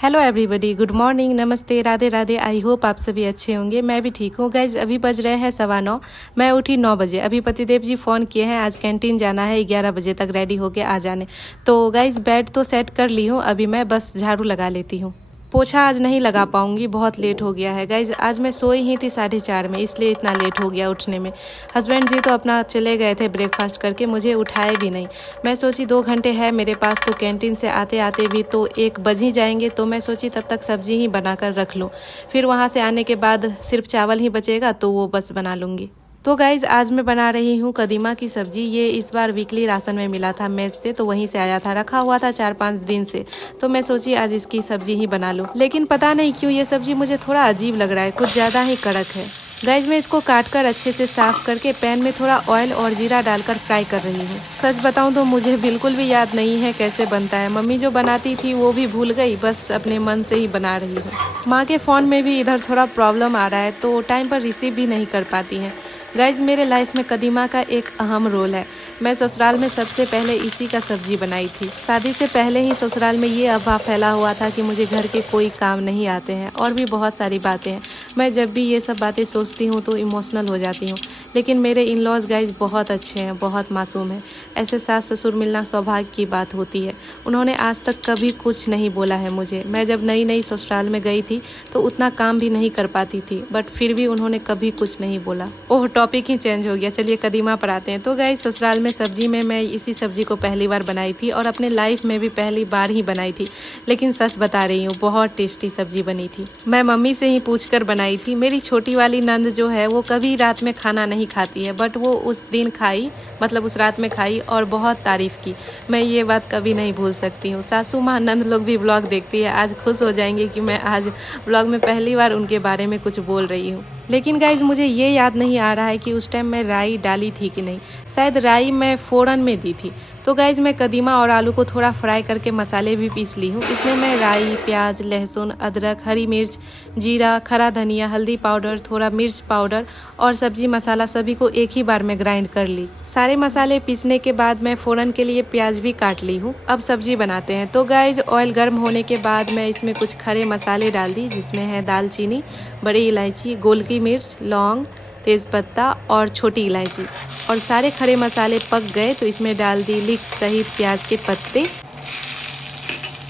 Hello everybody, good morning, नमस्ते, Radhe Radhe. I hope आप सभी अच्छे होंगे। मैं भी ठीक हूँ। गाइज अभी बज रहे हैं 9:15। मैं उठी 9 बजे। अभी पतिदेव जी फ़ोन किए हैं, आज कैंटीन जाना है, 11 बजे तक रेडी होके आ जाने। तो गाइज बेड तो सेट कर ली हूँ, अभी मैं बस झाड़ू लगा लेती हूँ। पोछा आज नहीं लगा पाऊंगी, बहुत लेट हो गया है। गाइज आज मैं सोई ही थी 4:30 में, इसलिए इतना लेट हो गया उठने में। हस्बैंड जी तो अपना चले गए थे ब्रेकफास्ट करके, मुझे उठाए भी नहीं। मैं सोची 2 घंटे है मेरे पास, तो कैंटीन से आते आते भी तो 1 बज ही जाएंगे, तो मैं सोची तब तक सब्जी ही बनाकर रख लूँ। फिर वहाँ से आने के बाद सिर्फ चावल ही बचेगा, तो वो बस बना लूँगी। तो गाइज़ आज मैं बना रही हूँ कदीमा की सब्ज़ी। ये इस बार वीकली राशन में मिला था मेस से, तो वहीं से आया था, रखा हुआ था 4-5 दिन से। तो मैं सोची आज इसकी सब्ज़ी ही बना लूँ। लेकिन पता नहीं क्यों ये सब्ज़ी मुझे थोड़ा अजीब लग रहा है, कुछ ज़्यादा ही कड़क है। गाइज मैं इसको काटकर अच्छे से साफ करके पैन में थोड़ा ऑयल और जीरा डालकर फ्राई कर रही हूँ। सच बताऊँ तो मुझे बिल्कुल भी याद नहीं है कैसे बनता है। मम्मी जो बनाती थी वो भी भूल गई, बस अपने मन से ही बना रही हूँ। माँ के फ़ोन में भी इधर थोड़ा प्रॉब्लम आ रहा है, तो टाइम पर रिसीव भी नहीं कर पाती हैं। गाइज मेरे लाइफ में कदीमा का एक अहम रोल है। मैं ससुराल में सबसे पहले इसी का सब्जी बनाई थी। शादी से पहले ही ससुराल में ये अफवाह फैला हुआ था कि मुझे घर के कोई काम नहीं आते हैं, और भी बहुत सारी बातें हैं। मैं जब भी ये सब बातें सोचती हूँ तो इमोशनल हो जाती हूँ। लेकिन मेरे इन लॉज गाइज बहुत अच्छे हैं, बहुत मासूम हैं। ऐसे सास ससुर मिलना सौभाग्य की बात होती है। उन्होंने आज तक कभी कुछ नहीं बोला है मुझे। मैं जब नई नई ससुराल में गई थी तो उतना काम भी नहीं कर पाती थी, बट फिर भी उन्होंने कभी कुछ नहीं बोला। ओह, टॉपिक ही चेंज हो गया। चलिए कदीमा पर आते हैं। तो गाइज ससुराल में सब्जी में मैं इसी सब्जी को पहली बार बनाई थी, और अपने लाइफ में भी पहली बार ही बनाई थी। लेकिन सच बता रही हूँ, बहुत टेस्टी सब्जी बनी थी। मैं मम्मी से ही पूछ कर बनाई थी। मेरी छोटी वाली नंद जो है वो कभी रात में खाना नहीं खाती है, बट वो उस दिन खाई, मतलब उस रात में खाई और बहुत तारीफ़ की। मैं ये बात कभी नहीं भूल सकती हूँ। सासू माँ नंद लोग भी व्लॉग देखती है, आज खुश हो जाएंगे कि मैं आज व्लॉग में पहली बार उनके बारे में कुछ बोल रही हूँ। लेकिन गाइज मुझे ये याद नहीं आ रहा है कि उस टाइम मैं राई डाली थी कि नहीं। शायद राई मैं फ़ौरन में दी थी। तो गाइज मैं कदीमा और आलू को थोड़ा फ्राई करके मसाले भी पीस ली हूँ। इसमें मैं राई, प्याज, लहसुन, अदरक, हरी मिर्च, जीरा, खड़ा धनिया, हल्दी पाउडर, थोड़ा मिर्च पाउडर और सब्जी मसाला सभी को एक ही बार में ग्राइंड कर ली। सारे मसाले पीसने के बाद मैं फ़ौरन के लिए प्याज भी काट ली हूँ। अब सब्जी बनाते हैं। तो गाइज ऑयल गर्म होने के बाद मैं इसमें कुछ खड़े मसाले डाल दी, जिसमें है दालचीनी, बड़ी इलायची, गोल की मिर्च, लौंग, तेज़पत्ता और छोटी इलायची। और सारे खड़े मसाले पक गए तो इसमें डाल दी लीक्स सहित प्याज के पत्ते,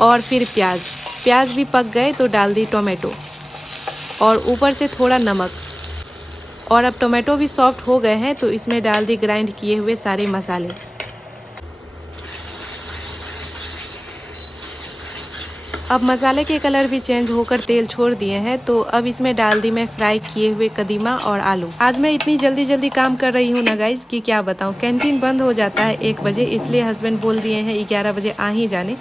और फिर प्याज भी पक गए तो डाल दी टोमेटो, और ऊपर से थोड़ा नमक। और अब टोमेटो भी सॉफ्ट हो गए हैं तो इसमें डाल दी ग्राइंड किए हुए सारे मसाले। अब मसाले के कलर भी चेंज होकर तेल छोड़ दिए हैं, तो अब इसमें डाल दी मैं फ्राई किए हुए कदीमा और आलू। आज मैं इतनी जल्दी जल्दी काम कर रही हूँ ना गाइज कि क्या बताऊँ। कैंटीन बंद हो जाता है 1 बजे, इसलिए हस्बैंड बोल दिए हैं 11 बजे आ ही जाने।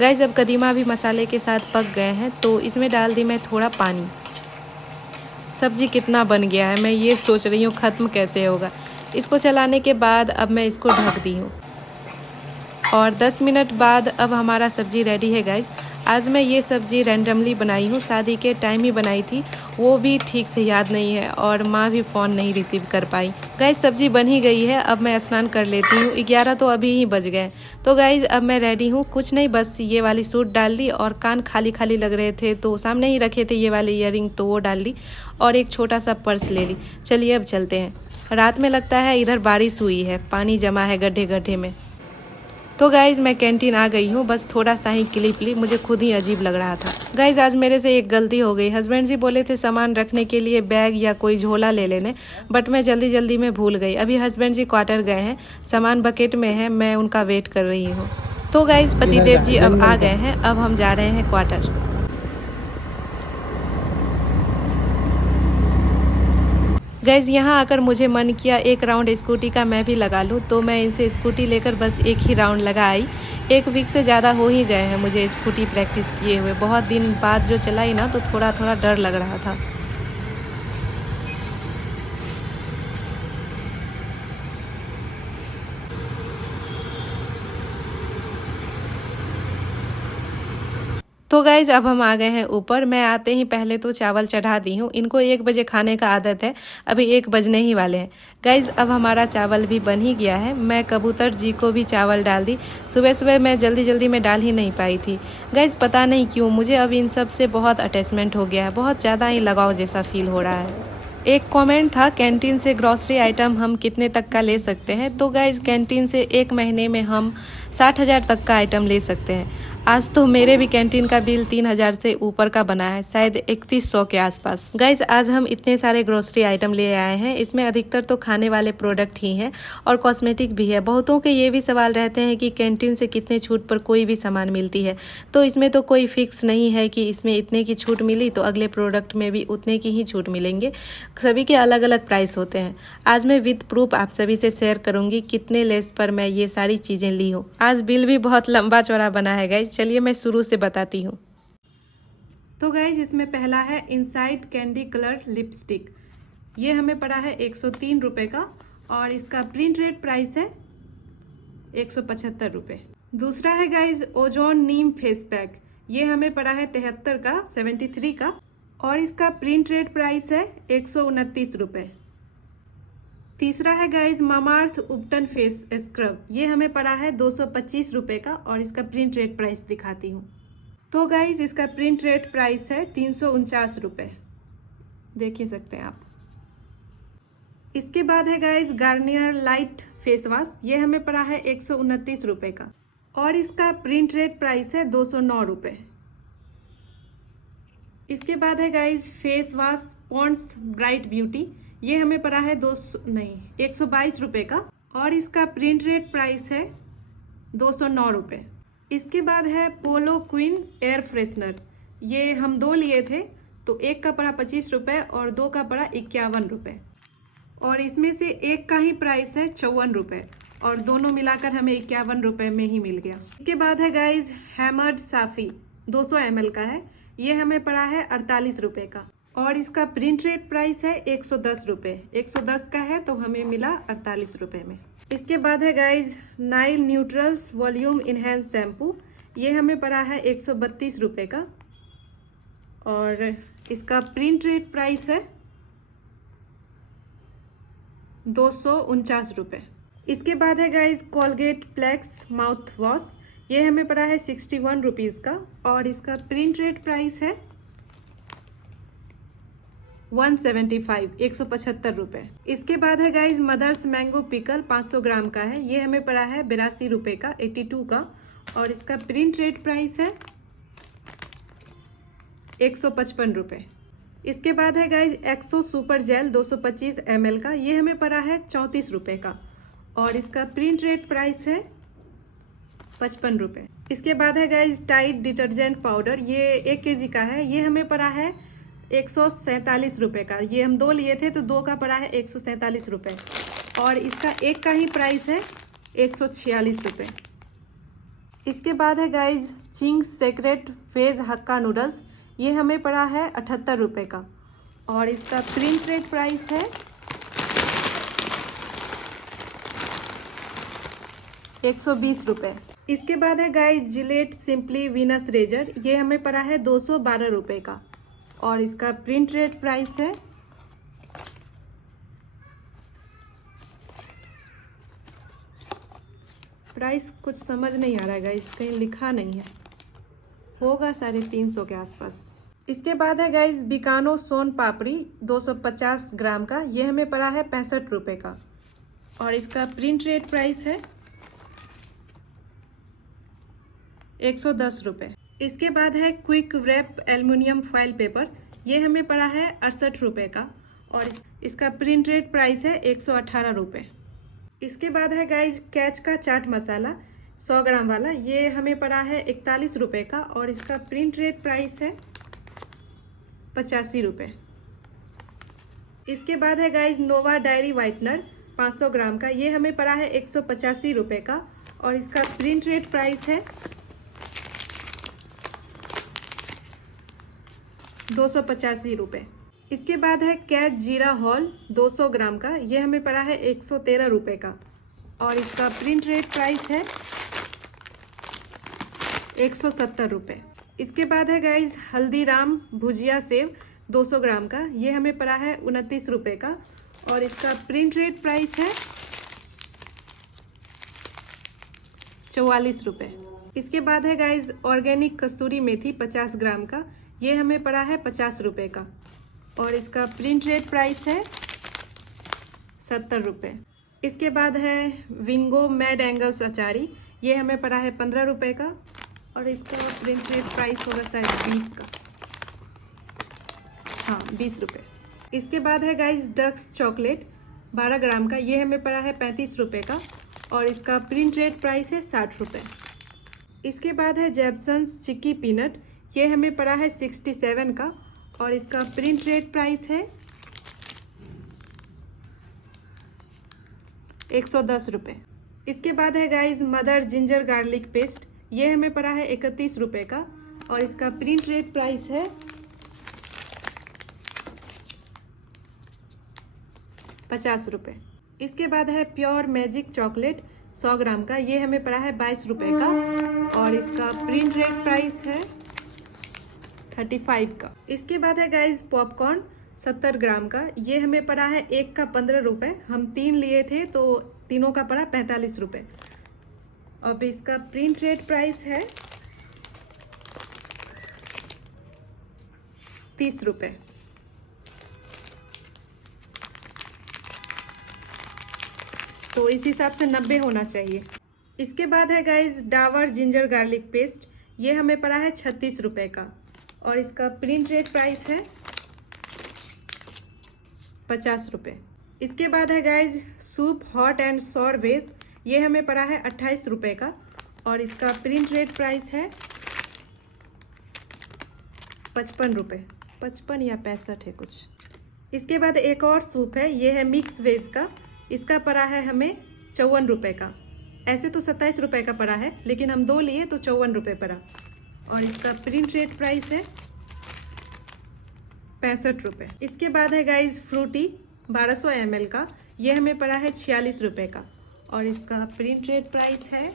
गाइज अब कदीमा भी मसाले के साथ पक गए हैं, तो इसमें डाल दी मैं थोड़ा पानी। सब्जी कितना बन गया है, मैं ये सोच रही हूँ ख़त्म कैसे होगा। इसको चलाने के बाद अब मैं इसको ढक दी हूँ, और 10 मिनट बाद अब हमारा सब्जी रेडी है गाइज। आज मैं ये सब्ज़ी रैंडमली बनाई हूँ, शादी के टाइम ही बनाई थी, वो भी ठीक से याद नहीं है, और माँ भी फ़ोन नहीं रिसीव कर पाई। गाइज सब्ज़ी बन ही गई है, अब मैं स्नान कर लेती हूँ। 11 तो अभी ही बज गए। तो गाइज अब मैं रेडी हूँ, कुछ नहीं, बस ये वाली सूट डाल ली, और कान खाली खाली लग रहे थे तो सामने ही रखे थे ये वाले ईयरिंग, तो वो डाल ली, और एक छोटा सा पर्स ले ली। चलिए अब चलते हैं। रात में लगता है इधर बारिश हुई है, पानी जमा है गड्ढे गड्ढे में। तो गाइज़ मैं कैंटीन आ गई हूँ, बस थोड़ा सा ही क्लिप ली, मुझे खुद ही अजीब लग रहा था। गाइज़ आज मेरे से एक गलती हो गई। हस्बैंड जी बोले थे सामान रखने के लिए बैग या कोई झोला ले लेने, बट मैं जल्दी जल्दी में भूल गई। अभी हस्बैंड जी क्वार्टर गए हैं, सामान बकेट में है, मैं उनका वेट कर रही हूँ। तो गाइज़ पतिदेव जी अब आ गए हैं, अब हम जा रहे हैं क्वार्टर। गैस यहाँ आकर मुझे मन किया एक राउंड स्कूटी का मैं भी लगा लूँ, तो मैं इनसे स्कूटी लेकर बस एक ही राउंड लगा आई। 1 वीक से ज़्यादा हो ही गए हैं मुझे स्कूटी प्रैक्टिस किए हुए। बहुत दिन बाद जो चलाई ना, तो थोड़ा थोड़ा डर लग रहा था। तो गाइज अब हम आ गए हैं ऊपर। मैं आते ही पहले तो चावल चढ़ा दी हूँ। इनको 1 बजे खाने का आदत है, अभी 1 बजने ही वाले हैं। गाइज अब हमारा चावल भी बन ही गया है। मैं कबूतर जी को भी चावल डाल दी। सुबह सुबह मैं जल्दी में डाल ही नहीं पाई थी। गाइज पता नहीं क्यों मुझे अब इन सब से बहुत अटैचमेंट हो गया है, बहुत ज़्यादा ही लगाव जैसा फील हो रहा है। एक कमेंट था कैंटीन से ग्रॉसरी आइटम हम कितने तक का ले सकते हैं। तो गाइज कैंटीन से 1 महीने में हम 60,000 तक का आइटम ले सकते हैं। आज तो मेरे भी कैंटीन का बिल 3,000 से ऊपर का बना है, शायद 3100 के आसपास। गाइज आज हम इतने सारे ग्रोसरी आइटम ले आए हैं। इसमें अधिकतर तो खाने वाले प्रोडक्ट ही हैं और कॉस्मेटिक भी है। बहुतों के ये भी सवाल रहते हैं कि कैंटीन से कितने छूट पर कोई भी सामान मिलती है। तो इसमें तो कोई फिक्स नहीं है कि इसमें इतने की छूट मिली तो अगले प्रोडक्ट में भी उतने की ही छूट मिलेंगे। सभी के अलग अलग प्राइस होते हैं। आज मैं विद प्रूफ आप सभी से शेयर करूंगी कितने लेस पर मैं ये सारी चीज़ें ली हूँ। आज बिल भी बहुत लंबा चौड़ा बना है गाइज, चलिए मैं शुरू से बताती हूँ। तो गाइज इसमें पहला है इनसाइड कैंडी कलर लिपस्टिक। ये हमें पड़ा है 103 रुपये का और इसका प्रिंट रेट प्राइस है 175 रुपये। दूसरा है गाइज ओजोन नीम फेस पैक। ये हमें पड़ा है 73 का 73 का और इसका प्रिंट रेट प्राइस है 129 रुपये। तीसरा है गाइज मामाअर्थ उपटन फेस स्क्रब। ये हमें पड़ा है 225 रुपये का और इसका प्रिंट रेट प्राइस दिखाती हूँ। तो गाइज इसका प्रिंट रेट प्राइस है 349 रुपये, देख सकते हैं आप। इसके बाद है guys Garnier light face wash. ये हमें पड़ा है 129 रुपये का और इसका प्रिंट रेट प्राइस है 209 रुपये। इसके बाद है guys face wash Pond's bright beauty. ये हमें पड़ा है 122 रुपये का और इसका प्रिंट रेट प्राइस है 209 रुपये। इसके बाद है पोलो क्वीन एयर फ्रेशनर। ये हम 2 लिए थे तो एक का पड़ा 25 रुपये और 2 का पड़ा 51 रुपये और इसमें से एक का ही प्राइस है 54 रुपये और दोनों मिलाकर हमें 51 रुपये में ही मिल गया। इसके बाद है गाइज हैमर्ड साफ़ी 200 ml का है। ये हमें पड़ा है 48 रुपये का और इसका प्रिंट रेट प्राइस है 110 रुपये। 110 का है तो हमें मिला 48 रुपये में। इसके बाद है guys Nile neutrals volume enhance shampoo. ये हमें पड़ा है 132 रुपये का और इसका प्रिंट रेट प्राइस है 249 रुपये। इसके बाद है guys Colgate flex mouthwash. ये हमें पड़ा है 61 रुपीज़ का और इसका प्रिंट रेट प्राइस है 175 रुपये। इसके बाद है गाइज मदर्स मैंगो पिकल 500 ग्राम का है। ये हमें पड़ा है 82 रुपये का 82 का और इसका प्रिंट रेट प्राइस है 155 रुपये। इसके बाद है गाइज एक्सो सुपर जेल 225 ml का। ये हमें पड़ा है 34 रुपये का और इसका प्रिंट रेट प्राइस है 55 रुपये। इसके बाद है गाइज टाइड डिटर्जेंट पाउडर। ये 1 kg का है। ये हमें पड़ा है 147 रुपये का। ये हम 2 लिए थे तो 2 का पड़ा है 147 रुपये और इसका एक का ही प्राइस है 146 रुपये। इसके बाद है guys Ching's secret veg hakka noodles. ये हमें पड़ा है 78 रुपये का और इसका प्रिंट रेट प्राइस है 120 रुपये। इसके बाद है guys Gillette simply Venus razor. ये हमें पड़ा है 212 रुपये का और इसका प्रिंट रेट प्राइस है प्राइस कुछ समझ नहीं आ रहा है गाइस, कहीं लिखा नहीं है, होगा 350 के आसपास। इसके बाद है गाइस बिकानो सोन पापड़ी 250 ग्राम का। ये हमें पड़ा है 65 रुपये का और इसका प्रिंट रेट प्राइस है 110 रुपये। इसके बाद है quick wrap aluminium foil paper. ये हमें पड़ा है 68 रुपये का और इसका प्रिंट रेट प्राइस है 118 रुपये। इसके बाद है गाइज कैच का चाट मसाला 100 ग्राम वाला। ये हमें पड़ा है 41 रुपये का और इसका प्रिंट रेट प्राइस है 85 रुपये। इसके बाद है गाइज नोवा डायरी वाइटनर 500 ग्राम का। ये हमें पड़ा है 185 रुपये का और इसका प्रिंट रेट प्राइस है 285 रुपये। इसके बाद है कैच जीरा हॉल 200 ग्राम का। ये हमें पड़ा है 113 रुपये का और इसका प्रिंट रेट प्राइस है 170 रुपये। इसके बाद है गाइज हल्दीराम भुजिया सेव 200 ग्राम का, ये हमें पड़ा है 29 रुपये का और इसका प्रिंट रेट प्राइस है 44 रुपये। इसके बाद है गाइज ऑर्गेनिक कसूरी मेथी 50 ग्राम का, ये हमें पड़ा है 50 रुपये का और इसका प्रिंट रेट प्राइस है 70 रुपये। इसके बाद है विंगो मैड एंगल्स अचारी, ये हमें पड़ा है 15 रुपये का और इसका प्रिंट रेट प्राइस होगा शायद 20 का, हाँ 20 रुपये। इसके बाद है गाइस डक्स चॉकलेट 12 ग्राम का, ये हमें पड़ा है 35 रुपये का और इसका प्रिंट रेट प्राइस है 60 रुपये। इसके बाद है जेप्सन्स चिक्की पीनट, ये हमें पड़ा है 67 का और इसका प्रिंट रेट प्राइस है 110 रुपये। इसके बाद है guys mother ginger garlic paste, ये हमें पड़ा है 31 रुपये का और इसका प्रिंट रेट प्राइस है 50 रुपये। इसके बाद है प्योर मैजिक चॉकलेट 100 ग्राम का, ये हमें पड़ा है 22 रुपये का और इसका प्रिंट रेट प्राइस है 35 का। इसके बाद है गाइस पॉपकॉर्न 70 ग्राम का, ये हमें पड़ा है एक का 15 रुपये, हम 3 लिए थे तो तीनों का पड़ा 45 रुपये। अब इसका प्रिंट रेट प्राइस है 30 रुपये। तो इस हिसाब से 90 होना चाहिए। इसके बाद है guys Dabur ginger garlic paste, ये हमें पड़ा है 36 रुपये का और इसका प्रिंट रेट प्राइस है 50 रुपये। इसके बाद है guys soup hot and sour veg, ये हमें पड़ा है 28 रुपये का और इसका प्रिंट रेट प्राइस है 55 रुपये, 55 या 65 है कुछ। इसके बाद एक और सूप है, ये है मिक्स वेज का, इसका पड़ा है हमें 54 रुपये का, ऐसे तो 27 रुपये का पड़ा है लेकिन हम 2 लिए तो 54 रुपये पड़ा और इसका प्रिंट रेट प्राइस है 65 रुपये। इसके बाद है गाइस फ्रूटी 1200 ml का, ये हमें पड़ा है 46 रुपये का और इसका प्रिंट रेट प्राइस है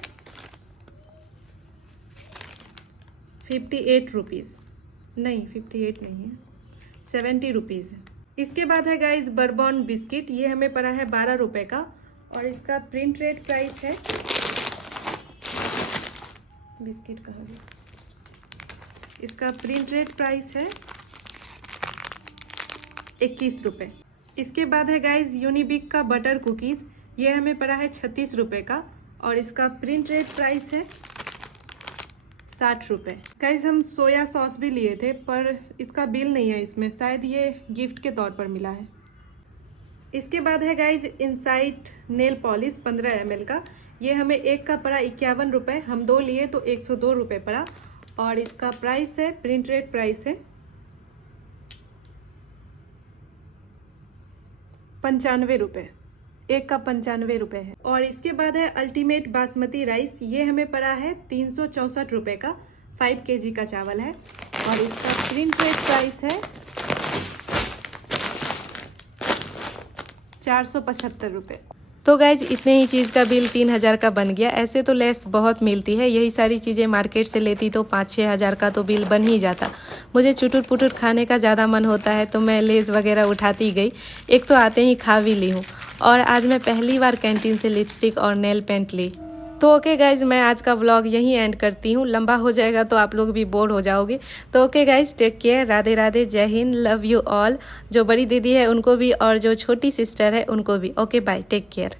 58 रुपीज़, नहीं 58 नहीं है 70 रुपीज़। इसके बाद है गाइस बर्बन बिस्किट, ये हमें पड़ा है 12 रुपये का और इसका प्रिंट रेट प्राइस है, बिस्किट कहाँ गया, इसका प्रिंट रेट प्राइस है 21 रुपये। इसके बाद है गाइस यूनिबिक का बटर कुकीज़, ये हमें पड़ा है 36 रुपये का और इसका प्रिंट रेट प्राइस है 60 रुपये। गाइस हम सोया सॉस भी लिए थे पर इसका बिल नहीं है इसमें, शायद ये गिफ्ट के तौर पर मिला है। इसके बाद है guys insight nail polish 15 ml का, ये हमें एक का पड़ा 51 रुपये, हम 2 लिए तो 102 रुपये पड़ा और इसका प्राइस है, प्रिंट रेट प्राइस है 95 रुपये, एक का 95 रुपये है। और इसके बाद है अल्टीमेट बासमती राइस, ये हमें पड़ा है 364 रुपये का, 5 kg का चावल है और इसका प्रिंट रेट प्राइस है 475 रुपये। तो गाइज इतने ही चीज़ का बिल 3000 का बन गया। ऐसे तो लेस बहुत मिलती है, यही सारी चीज़ें मार्केट से लेती तो 5-6 हज़ार का तो बिल बन ही जाता। मुझे चुटुट पुटुट खाने का ज़्यादा मन होता है तो मैं लेज़ वगैरह उठाती गई, एक तो आते ही खा भी ली हूँ। और आज मैं पहली बार कैंटीन से लिपस्टिक और नेल पेंट ली। तो ओके गाइज, मैं आज का व्लॉग यहीं एंड करती हूँ, लंबा हो जाएगा तो आप लोग भी बोर हो जाओगे। तो okay guys, take care, Radhe Radhe, जय हिंद, लव यू ऑल। जो बड़ी दीदी है उनको भी और जो छोटी सिस्टर है उनको भी। Okay bye, take care.